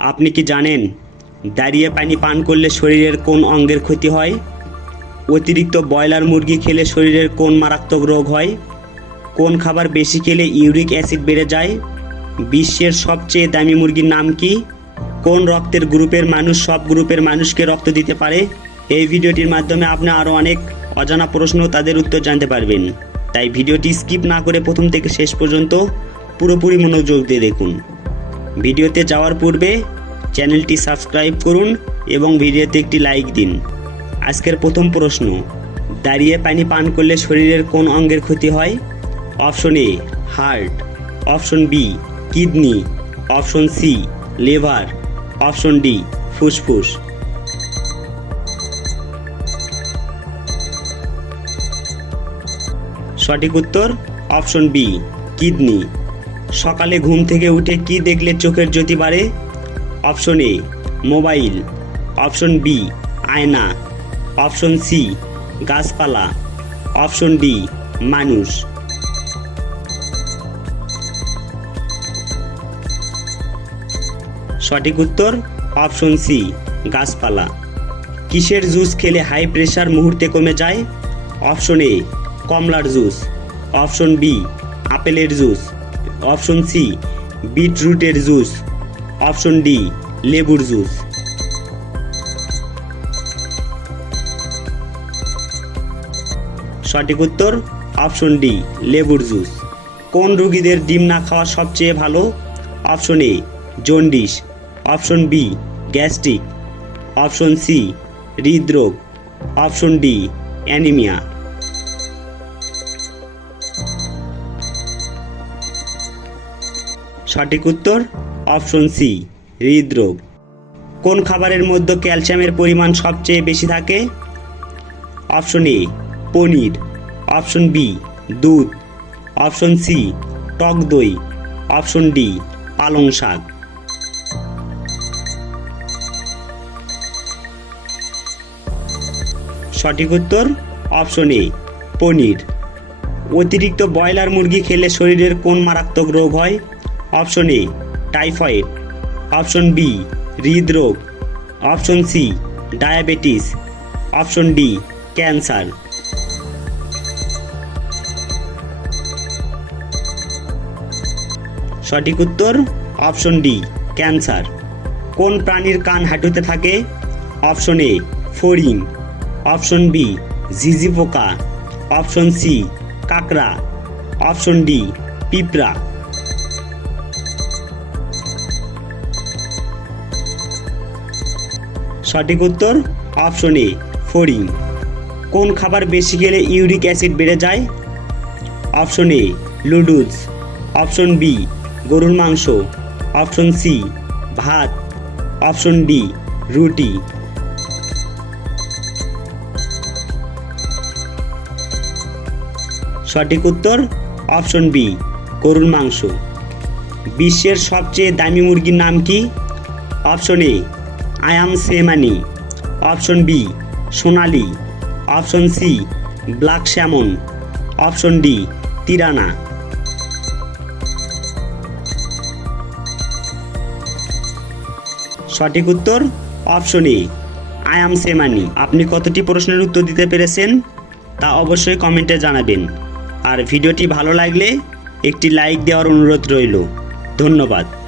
আপনি কি জানেন দাঁড়িয়ে পানি পান করলে শরীরের কোন অঙ্গের ক্ষতি হয়? অতিরিক্ত ব্রয়লার মুরগি খেলে শরীরের কোন মারাত্মক রোগ হয়? কোন খাবার বেশি খেলে ইউরিক অ্যাসিড বেড়ে যায়? বিশ্বের সবচেয়ে দামি মুরগির নাম কি? কোন রক্তের গ্রুপের মানুষ সব গ্রুপের মানুষকে রক্ত দিতে পারে? এই ভিডিওটির মাধ্যমে আপনি আরও অনেক অজানা প্রশ্ন তাদের উত্তর জানতে পারবেন। তাই ভিডিওটি স্কিপ না করে প্রথম থেকে শেষ পর্যন্ত পুরোপুরি মনোযোগ দিয়ে দেখুন। ভিডিওতে যাওয়ার পূর্বে চ্যানেলটি সাবস্ক্রাইব করুন এবং ভিডিওতে একটি লাইক দিন। আজকের প্রথম প্রশ্ন, দাঁড়িয়ে পানি পান করলে শরীরের কোন অঙ্গের ক্ষতি হয়? Option A, heart. Option B, kidney. Option C, liver. Option D, ফুসফুস। সঠিক উত্তর, অপশন বি, কিডনি। সকালে ঘুম থেকে উঠে কি দেখলে চোখের জ্যোতি বাড়ে? Option A, mobile. Option B, আয়না। অপশন সি, গাছপালা। অপশন ডি, মানুষ। সঠিক উত্তর, অপশন সি, গাছপালা। কিসের জুস খেলে হাই প্রেশার মুহূর্তে কমে যায়? অপশন এ, কমলার জুস। অপশন বি, আপেলের জুস। অপশন সি, বিটরুটের জুস। অপশন ডি, লেবুর জুস। সঠিক উত্তর, অপশন ডি, লেবুর জুস। কোন রোগীদের ডিম না খাওয়া সবচেয়ে ভালো? Option A, jaundice. Option B, gastric. Option C, হৃদরোগ। Option D, anaemia. সঠিক উত্তর, অপশন সি, হৃদরোগ। কোন খাবারের মধ্যে ক্যালসিয়ামের পরিমাণ সবচেয়ে বেশি থাকে? Option A, paneer. Option B, দুধ। অপশন সি, টক দই। অপশন ডি, পালং শাক। সঠিক উত্তর, অপশন এ, পনির। অতিরিক্ত ব্রয়লার মুরগি খেলে শরীরের কোন মারাত্মক রোগ হয়? Option A typhoid option B হৃদরোগ. Option C diabetes option D cancer সঠিক উত্তর অপশন ডি ক্যান্সার কোন প্রাণীর কান হাঁটুতে থাকে? অপশন এ ফড়িং. অপশন বি ঝিঝি পোকা অপশন সি কাকড়া. অপশন ডি পিঁপড়া। সঠিক উত্তর অপশন এ ফড়িং কোন খাবার বেশি খেলে ইউরিক অ্যাসিড বেড়ে যায়? Option A noodles option B গরুর মাংস। অপশন সি ভাত। অপশন ডি রুটি। সঠিক উত্তর অপশন বি গরুর মাংস। বিশ্বের সবচেয়ে দামি মুরগির নাম কি? Option A Ayam Cemani option B Sonali option C black salmon option D Tirana সঠিক উত্তর অপশন এ আয়াম সেমানি আপনি কতটি প্রশ্নের উত্তর দিতে পেরেছেন তা অবশ্যই কমেন্টে জানাবেন। আর ভিডিওটি ভালো লাগলে একটি লাইক দেওয়ার অনুরোধ রইল। ধন্যবাদ।